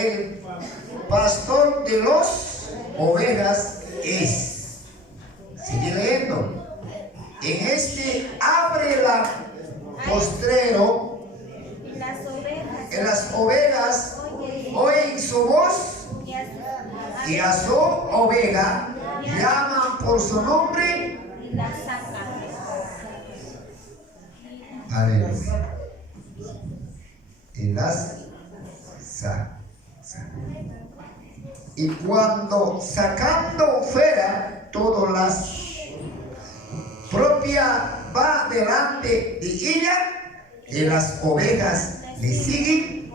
el pastor de las ovejas es. Sigue leyendo. En este abre la postrero. En las ovejas oyen su voz y a su oveja llaman por su nombre. Aleluya. Y las sacan. Y cuando sacando fuera todas las propia va delante de ella, y las ovejas le siguen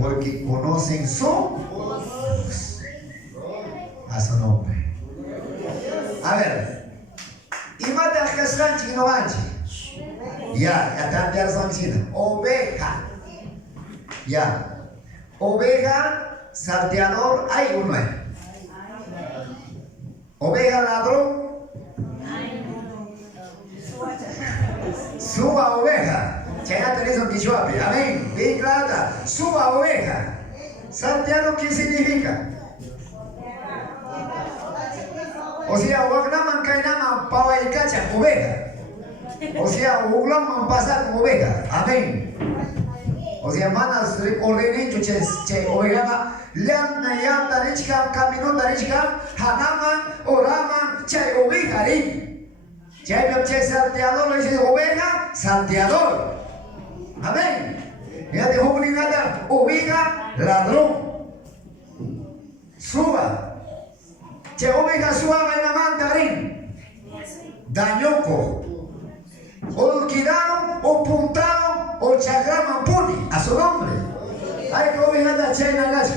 porque conocen su voz. A su nombre. A ver. Y mata a Casranchi no manche. Ya está en oveja. Ya. Oveja, salteador, hay uno. Oveja, ladrón. Suba oveja. Ya tenéis un quichuape. Amén. Bien clara. Suba oveja. Salteador, ¿qué significa? O sea, Wagnaman Kainaman Pawa y Cacha, oveja. O sea, Uglaman pasar como oveja. Amén. O sea, manas ordenen che oveja. Llanta, llanta, richka, caminota, richka, hanaman, oraman, che oveja, che salteador, lo dice oveja, salteador. Amén. Ya dejó obligada, oveja, ladrón. Suba. Che oveja suave en la mandarín. Dañoco. O liquidaron, o puntaron, o chagraman puni. A su nombre. Hay que oveja da chena gacho.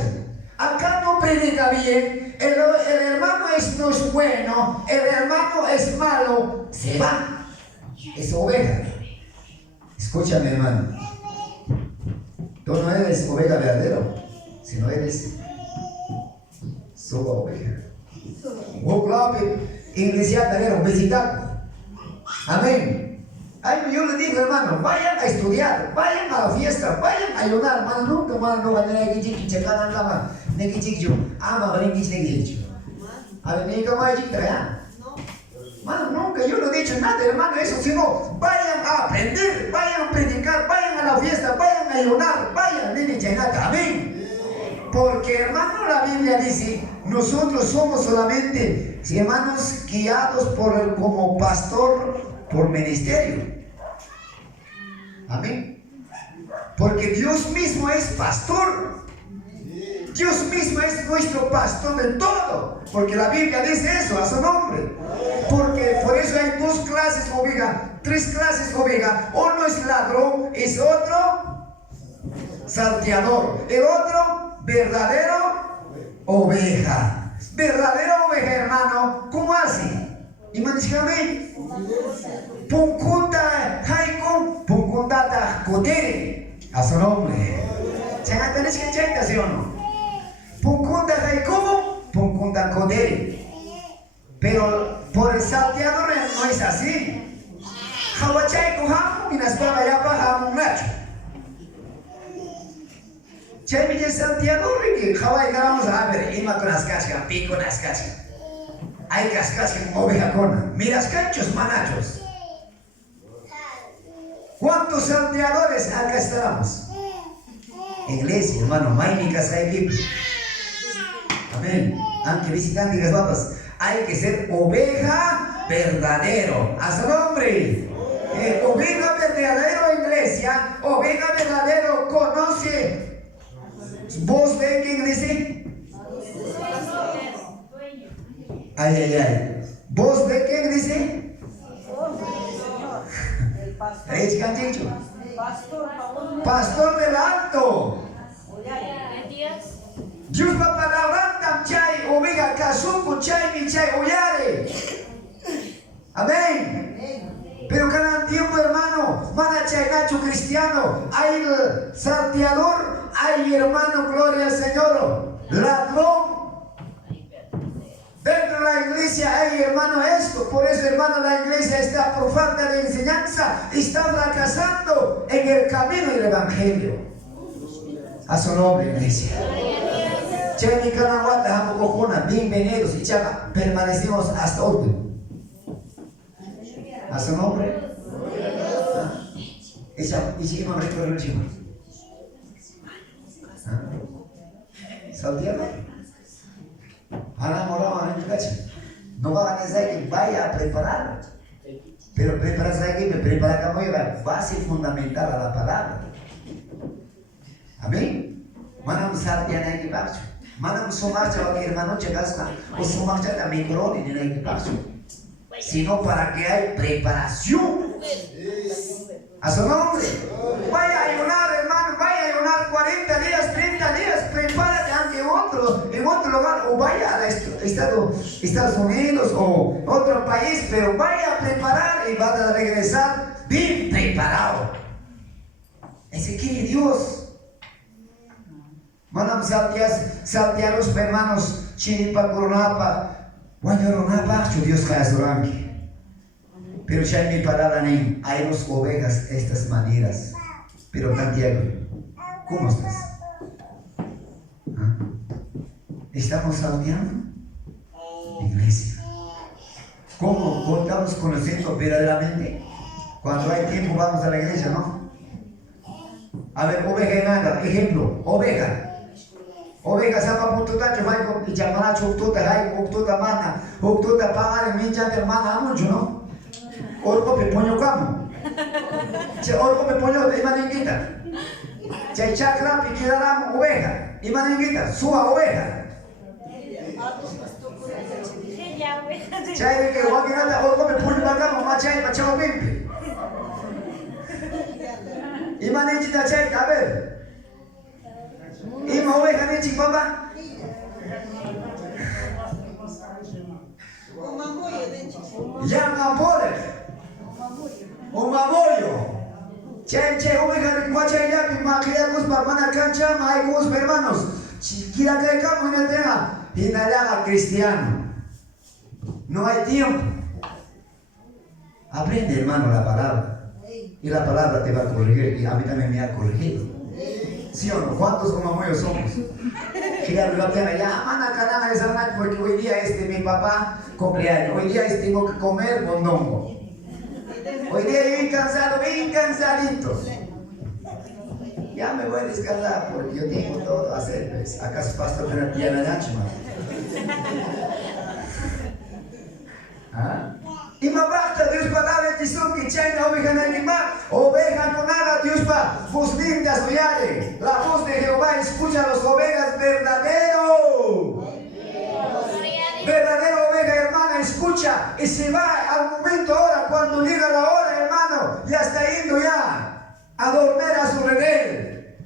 Acá no predica bien. El hermano no es bueno. El hermano es malo. Se va. Es oveja. Escúchame, hermano. Tú no eres oveja verdadero, sino eres su oveja. Iglesia talero, visitado. Amén. Ay, yo le digo, hermano, vayan a estudiar, vayan a la fiesta, vayan a ayunar, hermano, nunca, hermano, no van a ir aquí, checar la negichicho, ama, brinquis negichicho. A ver, ni como hay ya. Hermano, nunca yo no he dicho nada, hermano, eso, sino vayan a aprender, vayan a predicar, vayan a la fiesta, vayan a ayunar, vayan, ni chenata, amén. Porque, hermano, la Biblia dice, nosotros somos solamente, hermanos, guiados como pastor por ministerio. Amén. Porque Dios mismo es pastor. Dios mismo es nuestro pastor del todo. Porque la Biblia dice eso a su nombre. Porque por eso hay dos clases de oveja, tres clases de oveja. Uno es ladrón, es otro salteador. El otro, verdadero oveja. Verdadera oveja, hermano, ¿cómo hace? Imagínate, punkunta haikon, punkuntata kotere, a su nombre. ¿Ya tenés que checar, sí o no? Punkunta haikon, punkunta kotere. Pero por el salteador no es así. Hawachai kuhamu, minas para allá para un nacho. Chay mi salteador, que Hawai vamos a ver, ima con las cascas, pico las cascas. Hay cascas en oveja cona. Miras canchos, manachos. ¿Cuántos salteadores acá estamos? Iglesia, hermano, mágicas hay que. Amén. Aunque visitan las papas, hay que ser oveja verdadero. A su nombre. Oveja verdadero, iglesia. Oveja verdadero conoce. ¿Vos de quién dice? Ay, ay, ay. ¿Vos de quién dice? Pastor del alto. Dios va para rantam chay, oveja, casuco, chay, mi chay, oyare. Amén. Pero cada tiempo, hermano, mana chay nacho cristiano, hay el salteador, hay hermano, gloria al Señor, ladrón. Dentro de la iglesia hay, hermano, esto. Por eso, hermano, la iglesia está por falta de enseñanza. Está fracasando en el camino del evangelio. A su nombre, iglesia. Chayni Canaguata, Hamocojuna, bienvenidos y chama, permanecemos hasta último. ¿A su nombre? Y si iban a recorrer el chima. ¿Salteado? No va a decir que vaya a preparar, pero prepararse aquí, me prepara como la base fundamental a la palabra. Amén. Manam saltear en el equipaje. Manam sumar chaval que hermano chegasta o sumar chaval micro en el equipaje. Sino para que hay preparación. A su nombre. Vaya a ayunar, hermano, vaya a ayunar 40 días, 30 días, prepárate ante en otro lugar, o vaya a Estados Unidos o otro país, pero vaya a preparar y va a regresar bien preparado. Ese quiere Dios. Manam saltear los hermanos, chinipa, coronapa, guayaronapa, Dios cae. Pero ya en mi palabra hay dos ovejas estas maneras. Pero Santiago, ¿cómo estás? ¿Ah? ¿Estamos salteando? Iglesia. ¿Cómo estamos conociendo verdaderamente? Cuando hay tiempo vamos a la iglesia, ¿no? A ver, oveja y nada. Ejemplo, oveja. Oveja sama pututa chumai ko ijamana chuktuta hai uktuta mana uktuta pangare mincha hermana amucho, ¿no? Orco me pongo como. Orco me pongo de manenguita. Chay chakra piquedará oveja. Y manenguita, suba oveja. Chay de que guaquinata, orco me pongo como, machay, machao pimpi. Y manenguita chay, a ver. Y ma oveja de chipapa. Ya mapores. Un mamoyo. Che, oveja de cuachaya, mi maquilla gus para cancha, hay gus hermanos. Chiquilla que camo en el tema. Y nada cristiano. No hay tiempo. Aprende, hermano, la palabra. Y la palabra te va a corregir. Y a mí también me ha corregido. ¿Sí o no? ¿Cuántos mamoyos somos? Quiero la pena. Ya, mana canana de Sarnach, porque hoy día es de mi papá cumpleaños. Hoy día tengo que comer mondongo. Hoy día estoy cansado, bien cansadito. Ya me voy a descansar porque yo tengo todo a hacer. ¿Ves? ¿Acaso pastor de la piana Nacho? ¿Ah? Y me basta Dios palabra que son que chayna oveja en el mar, oveja con nada Dios pa, vos lindas oyale. La voz de Jehová escucha a las ovejas verdadero. Verdadera oveja, hermana, escucha y se va al momento ahora, cuando llega la hora, hermano, ya está yendo ya a dormir a su redel.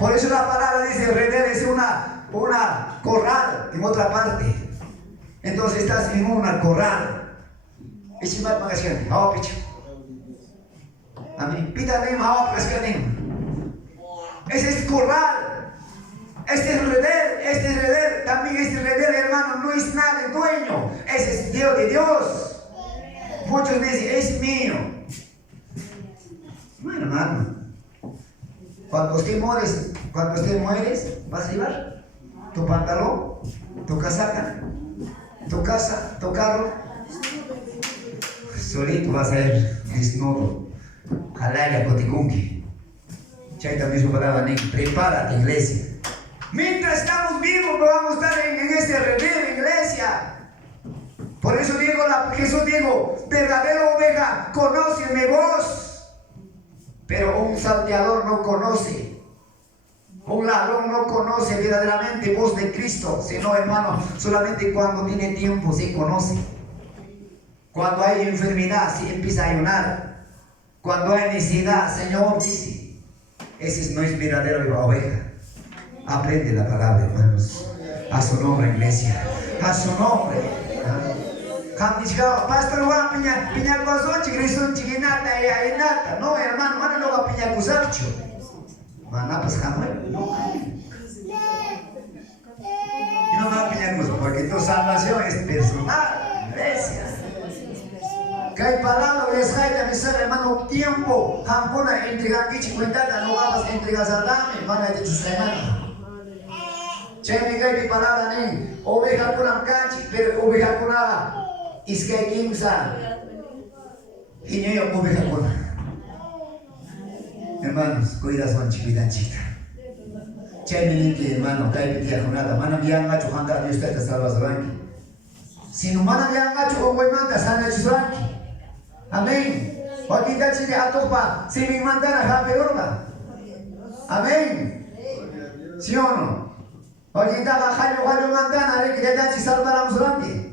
Por eso la palabra dice redel es una corral en otra parte. Entonces estás en una corral. Y si más magación, hawa picho. Amén. Pídale hawa pescanín. Ese es corral. Este es redel, también este redel, hermano, no es nada de dueño, ese es Dios de Dios. Muchos dicen, es mío. No, hermano, cuando usted mueres, vas a llevar tu pantalón, tu casaca, tu casa, tu carro, solito vas a ir desnudo, al área coticunqui. Chaita mismo palabra, prepárate, iglesia. Mientras estamos vivos, no vamos a estar en este redil, iglesia. Por eso Jesús dijo, verdadera oveja, conoce mi voz. Pero un salteador no conoce. Un ladrón no conoce verdaderamente voz de Cristo. Sino, hermano, solamente cuando tiene tiempo se conoce. Cuando hay enfermedad, se empieza a ayunar. Cuando hay necesidad, Señor dice, ese no es verdadera oveja. Aprende la palabra, hermanos. A su nombre, iglesia. A su nombre. Pastor Juan piña cosochi, grison chiquinata y ainata. No, hermano, mano no va a piña cosarcho. Mana pues jamás. No va a piña coso, porque tu salvación es personal, iglesia. Que hay palabra, les hay de avisar, hermano, tiempo. Jampona entregar kichi cuentada, no vamos a entregar salame, hermano, de tu semana. Chay mi palabra ni oveja con amcachi, pero oveja con aga. Es que hay quimsa. Y yo oveja con. Hermanos, cuidado, chiquita. Chay mi que hermano, cae mi jornada. Mana bien gacho handa Dios te salvas ranki. Si no mana bien gacho o voy manda sana ranki. Amén. Aquí gachi de atopa, si me mandan a japeorga. Amén. ¿Sí o no? Aquí está Jairo Mantana, que ya te salvará ranki.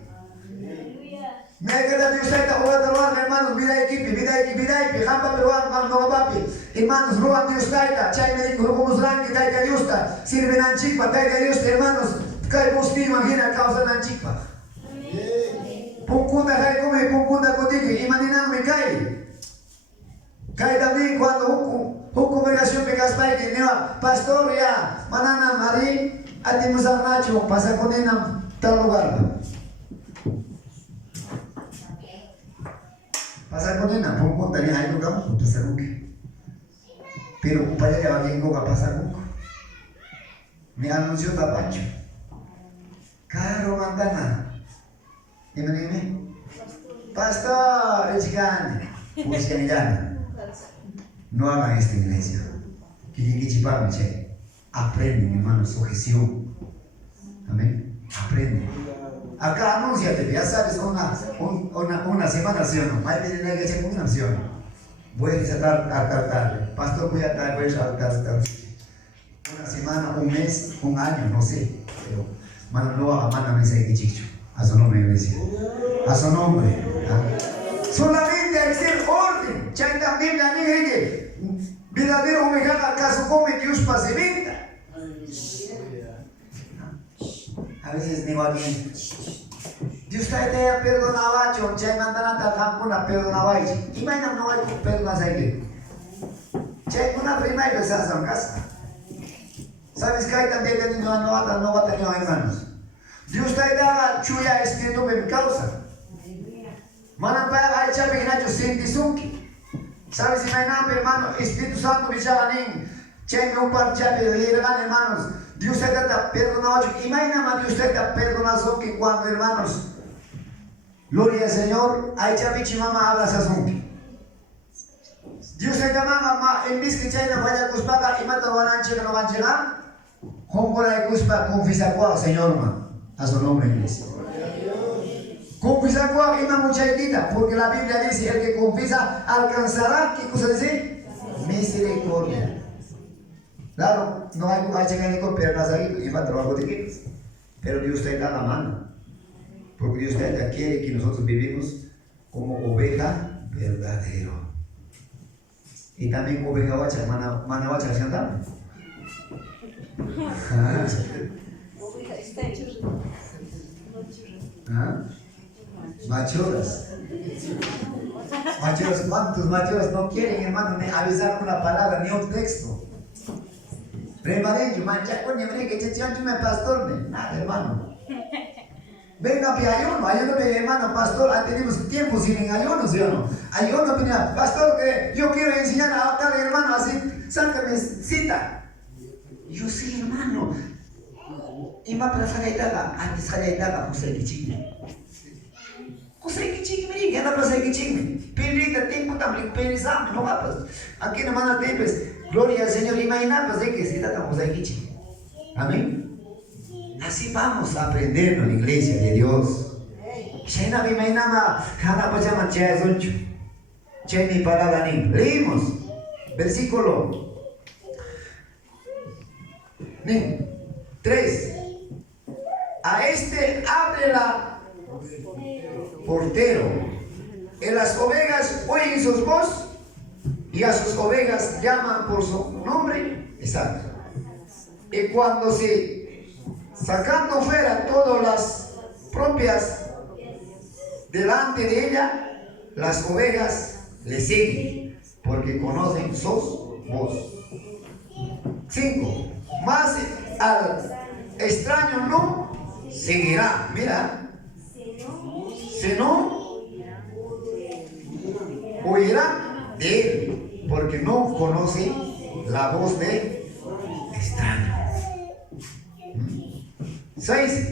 Me queda Dios está jugando hermanos, vida equipe, jampa peruano, no papi. Hermanos, ruan Dios está, chay me dijo, como ranki, taita Dios está, sirven a chipa, taita Dios, hermanos, cae posti, imagina, causa na chipa. Punkunta cae come, punkunta contigo, imagina me cae. Cae también cuando congregación pegas para que neva, pastor ya, manana Mari, atimos al Nacho, pasa con él a tal lugar. Pasa con él, punkunta ni hay lugar, pasa con qué. Pero para allá va bien coca pasa con. Me anunció tapacho. Caro mandana. ¿Y me dime? Pastor, el chicane. No hagan esta iglesia. Que aprenden, hermano, sujeción. Amén. Aprenden. Acá anúnciate, ya sabes, una semana, ¿sí o no? Hay que tener que hacer una acción. Voy a tratar tarde. Pastor, voy a tratar. Una semana, un mes, un año, no sé. Pero, mano, no haga mano, me dice que chicho. A su nombre, iglesia. A su nombre. Solamente hay que ser orden. Chaita Biblia ni que verdadero oveja acaso come Dios para se venta. A veces digo aquí, Dios te perdonaba, chay mandan a campuna perdonaba. Imagina no hay perdonas ahí. Chay una prima y besas en casa. ¿Sabes que hay también tenido no va a tener hermanos? Dios te da chuya espíritu en causa. Manapaya hay chape nacho sintisunki. ¿Sabes si no hay nada, hermano? Espíritu Santo bichaganín. Chay un par chape de hermanos. Dios te da perdonado. Imagina Dios te da perdonado que cuando hermanos. Gloria al Señor. Hay chape chimama habla sazunki. Dios te da mamá en vez que chay no vaya a cuspaga y mata guananche que no van a llegar. Hongo la cuspa confiesa cuál Señor man. A su nombre, iglesia. Confiesa cuál una muchachita, porque la Biblia dice: el que confiesa alcanzará, ¿qué cosa dice? Misericordia. Claro, no hay que con piernas ahí y va a trabajar de qué. Pero Dios te da la mano. Porque Dios te quiere que nosotros vivimos como oveja verdadero. Y también oveja bacha, mana bacha, ¿se anda? Machuras. ¿Cuántos machuras no quieren, hermano, ni avisar una palabra ni un texto? Rebareño, mancha, coño, que te me pastor, nada, hermano. Venga, que ayuno, hermano, pastor, tenemos tiempo sin ayuno, ¿sí o no? Ayuno, mira, pastor, que yo quiero enseñar a tal hermano, así, sácame cita. Yo sí, hermano. Y más para sacar antes sacar José Kichigme. José Kichigme, ya no para sacar Kichigme. Perita tiempo también, pensamos, no va, pues. Aquí no manda tiempos. Gloria al Señor, imagina, pues, que se trata José Kichigme. Amén. Así vamos a aprender en la iglesia de Dios. Shena me imaginaba, cada cosa manchada es ocho. Shena mi palabra ni. Leímos. Versículo 3. A este ábrela portero. En las ovejas oyen sus voz y a sus ovejas llaman por su nombre. Exacto. Y cuando se sacando fuera todas las propias delante de ella, las ovejas le siguen porque conocen su voz. 5. Más al extraño no seguirá. Mira, si no oirá de él, porque no conoce la voz de extraño. 6.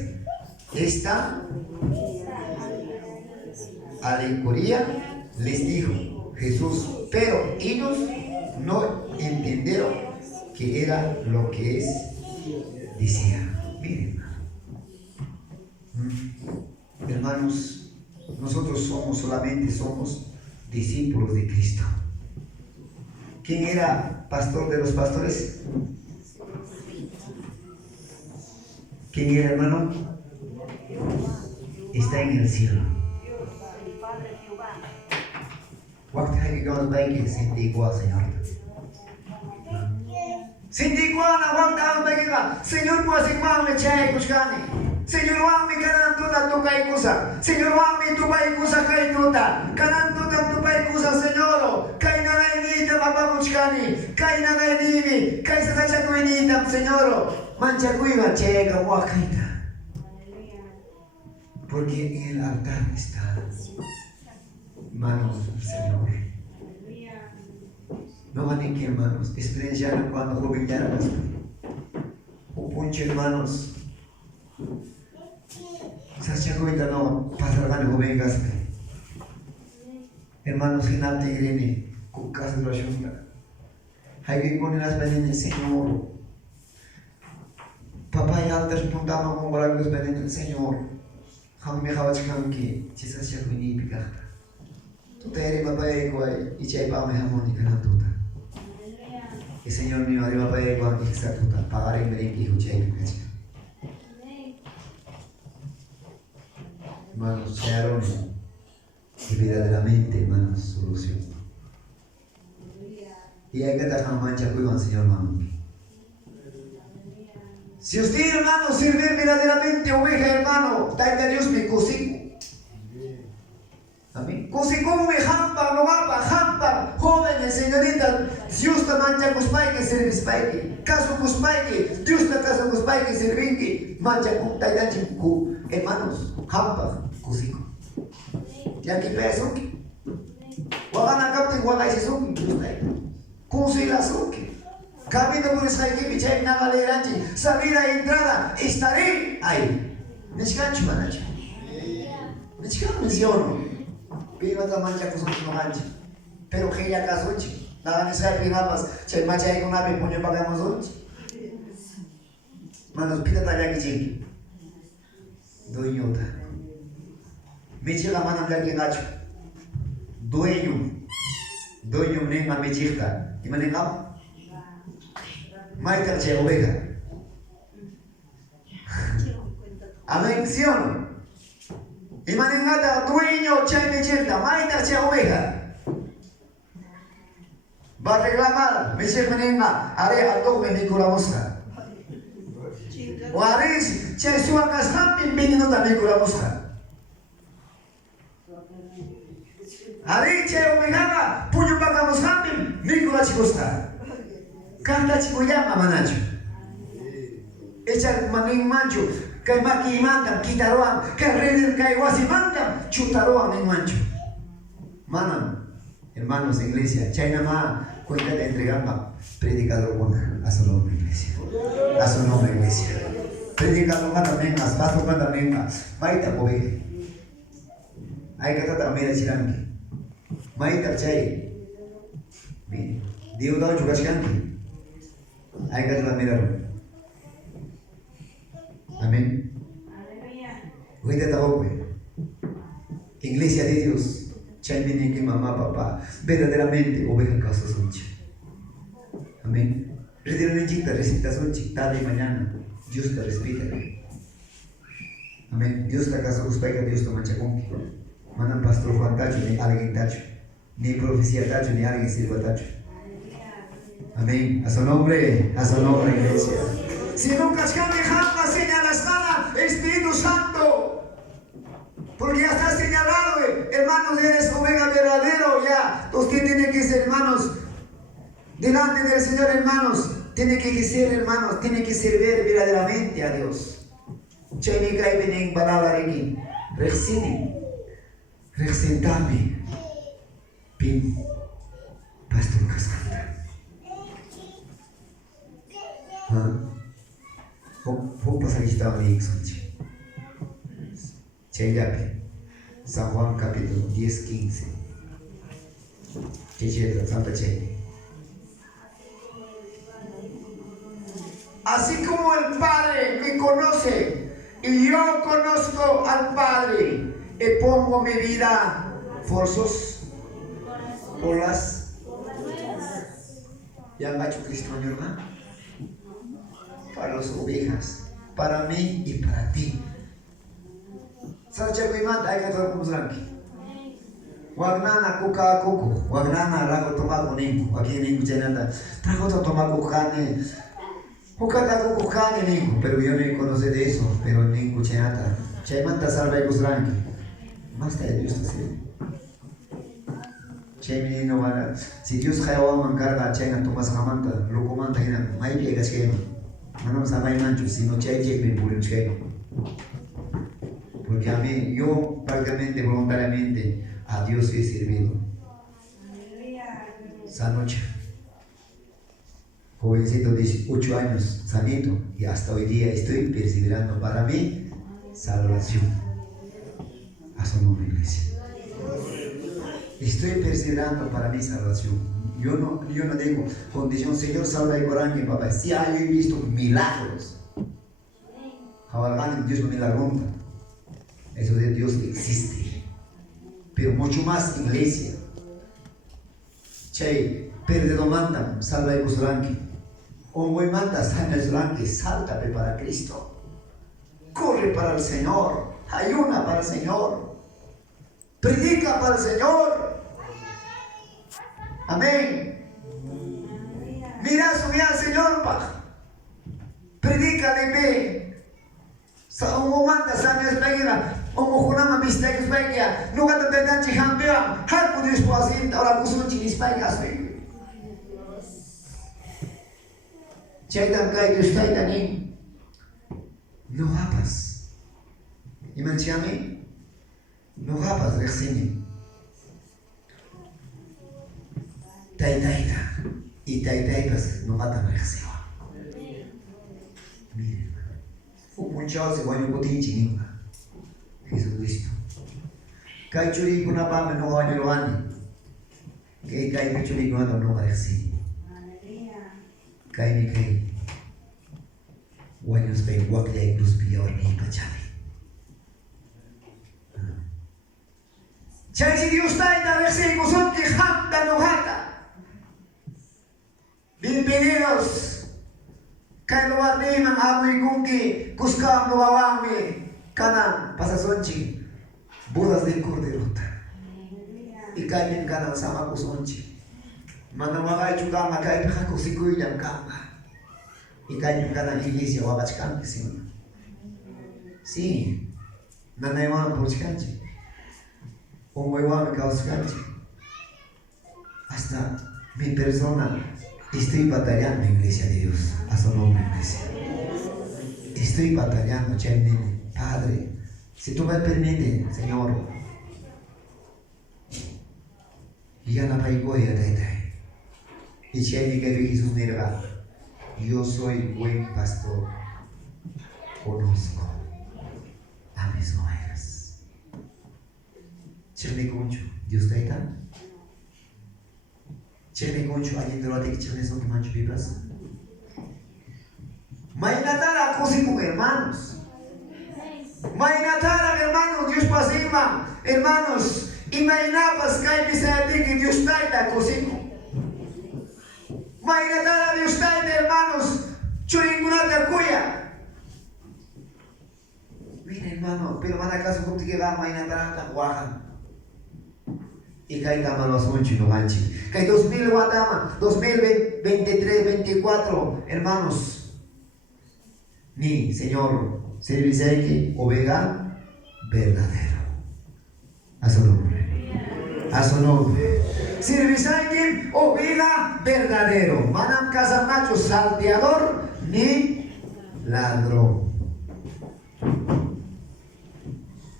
Esta alegoría les dijo Jesús, pero ellos no entendieron que era lo que decía. Miren, hermanos, nosotros solamente somos discípulos de Cristo. ¿Quién era pastor de los pastores? ¿Quién era, hermano? Está en el cielo. Waktu hari kau baik senti gua Señor. Senti gua na waktu ang baik ka. Señor gua sigma me chay kuskani. Señor wa mi kanan tuta tukai kusa. Señor wa mi tupai kusa kai tuta. Kanan tuta tupai kusa Señor. Kai na ni ta baba kuskani. Kai na ni mi. Kai sa sa ku ni ta Señor. Mancha kuiva chay ka wa kaita. Porque en el altar está manos del Señor. No van aquí, hermanos. Experienciaron cuando joven ya era o punche, hermanos. Sacha cuenta no pasar gane joven gaspe. Hermanos, genate grene con casa de la junta. Hay que poner las penas del Señor. Papá y altas puntamos con las penas del Señor. Kami khawat kami cisa siya kunibigah. Tuta eri babae ko ay ichay pa may hamon ikanan tuta. El Señor mío ari babae ko ang iksa tuta pagari merin hijo chay bigah. Hermanos, searon y verdaderamente, hermanos, solución. Y hay que dejar mancha cuidan, Señor, hermano. Si usted, hermano, sirve verdaderamente oveja, hermano, dale a Dios mi cosico. Amén. Cosico me jampa, no va jampa, jóvenes, señoritas, Dios te mancha cuspay que sirve spay, caso cuspay que, Dios te caso cuspay que sirve que, mancha con dale chico, hermanos, jampa, cosico. Ya que peso que, wagana capte wagay se son que, consila son que. Camino por esa equipe, chay nada de ranchi, salida y entrada, estaré ahí. Nechkanchu manacha. Nechkan menciono. Pero otra mancha que son no mancha. Pero que ya casuchi. Nada necesario que nada más. Chay mancha ahí con ave puño pagamos onchi. Manos pita talla que chingue. Dueñota. Me llega mana blanca en gacho. Dueño nenga me llega. Y me nenga. Maita che oveja. Amén, ¿sí o no? Y manengata dueño che mecheta, maita che oveja. Va a reclamar, me che menenga, haré a toque mi curamusca. O haré che suacas hampin viniendo también curamusca. Haré che oveja, puño pagamos hampin, mi curachigusta. Kanta chico llama manacho. Echa manin mancho. Kay maki mantam kitaroan. Kay reden kay wasi mantam chutaroan en mancho. Manam, hermanos de iglesia, chayna ma cuenta de entregar predicador buena a su nombre iglesia. A su nombre iglesia. Predicador cuando vengas, paso cuando vengas. Maita pobe. Hay que tratar de chiranki. Maita chay. Dios da juga chiranki. Hay que mirarlo. Amén. Cuídate tampoco. Iglesia de Dios. Chaymene que mamá, papá. Verdaderamente oveja casa sunchi. Amén. Verdaderamente recita sunchi. Tarde y mañana. Dios te respeta. Amén. Dios te casa uspaiga, Dios te mancha con. Manan pastor Juan Tacho, ni alguien tacho. Ni profecía tacho, ni alguien sirva tacho. Amén. A su nombre, iglesia. Si nunca se han dejado señalas nada, Espíritu Santo. Porque ya está señalado, hermanos, eres oveja verdadero ya. Usted tiene que ser, hermanos, delante del Señor, hermanos. Tiene que ser, hermanos, tiene que servir verdaderamente a Dios. Chaynika y venen palabra aquí. Resentame. Pin. Pastor Cascanta. Vamos a visitar a Ixonchi. Cheyape. San Juan capítulo 10, 15. Checheta, Santa Che. Así como el Padre me conoce y yo conozco al Padre, y pongo mi vida forzosos por las. ¿Ya han hecho Cristo, mi hermano? Para las ovejas, para mí y para ti. Sarcha kuimanta hay que tomar como tranqui. Wagnana kuka kuku, wagnana lago tomar ningu, aquí ningu chenata. Trago to tomar kukane, kukata kukane ningu, pero yo no conoce de eso, pero ningu chenata. Chaimanta salva y kusranki. Más de Dios así. Chaimini no van. Si Dios jaiwa mancarga chaina tomas jamanta, lo comanta hina, mai pega chema. Manam samai manchu, sino chay me purim chema. Porque a mí, yo prácticamente voluntariamente a Dios he servido. Esa noche, jovencito de 18 años, sanito, y hasta hoy día estoy perseverando para mí salvación. A su nombre, iglesia. Estoy perseverando para mi salvación. Yo no digo condición, Señor, salva y Corán, papá. Si yo he visto milagros. Dios me milagronta. Eso de Dios existe, pero mucho más iglesia. Chay, perdido manda, salva y busranqui. O muy manda, salva y busranqui, sáltate para Cristo. Corre para el Señor, ayuna para el Señor, predica para el Señor. Amén. Mira su vida al Señor, pa. Predica de mí. Uno manda, sabe, espera. Como junama mistakes bagia, nunca te tendrán chihambea, har pudris puasin, ahora kusun chinis bagas. Chaitan kai tustaitani, no hapas. Imanchami, no hapas rexini. Taitaita, y taitaitas no matan rexewa. Miren, muchos se van a botin chininga. Jesucristo. Kay churi kuna pa no kanya luani. Kay churi kuna no karesi. Kay ni kay. Wanyos pay wak lay krus pior ni pachami. Chay si Dios está en la resi kuson ki hamda no hata. Bienvenidos. Kay luar ni mang amoy kunki kuskam no awami. Kanan, pasasonchi, bodas de corderota. Y caen kanan sama kusonchi. Manamagay chukama kay pakakusikoy yang kama. Y caen kanan iglesia wabachkan kisima. Sí, nanaywan porchkanchi. Onwaywan kauskanchi. Hasta mi persona estoy batallando, iglesia de Dios. A su nombre, iglesia. Estoy batallando, chay. Padre, si tú me permites, Señor, ya la paigoya de y si hay que Jesús nega, yo soy buen pastor, conozco a mis ovejas. Chele concho, Dios te da. Chele concho, alguien te lo ha dicho, chele son que mancho vivas. Mañana cosa con hermanos. Mañana, hermanos, Dios pasima, hermanos, imaginapas que Dios está cocino. Mañana, Dios está, hermanos, churinguna de cuya. Mira, hermano, pero van a casa contigo que va mañana a Guaja. Y cae tama los monchos, no manchi. Cae 2000 guatama, 2023, 24, hermanos. Ni, Señor. Serviciaiki, oveja verdadero. A su nombre. A su nombre. Serviciaiki, oveja verdadero. Manam casamacho, salteador ni ladrón.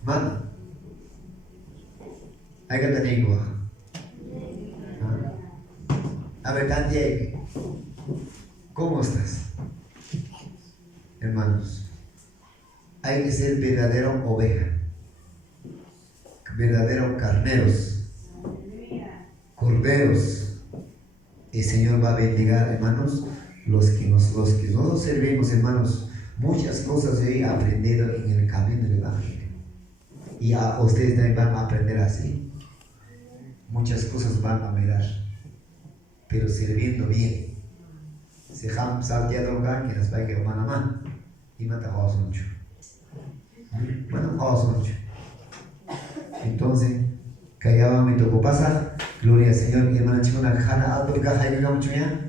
Mana. Hay que tener igual. A ver, Tantiago, ¿cómo estás? hermanos, hay que ser verdadero oveja, verdadero carneros, corderos. El Señor va a bendigar, hermanos, los que nosotros servimos, hermanos. Muchas cosas he aprendido en el camino del Evangelio. Y a ustedes también van a aprender así. Muchas cosas van a mirar, pero sirviendo bien. Se han salteado lugar que nos va a quedar mano a mano. Y mata a mucho. Entonces, callaba me tocó pasar. Gloria al Señor. Y hermana chica, una jana alto de caja y mucho ya.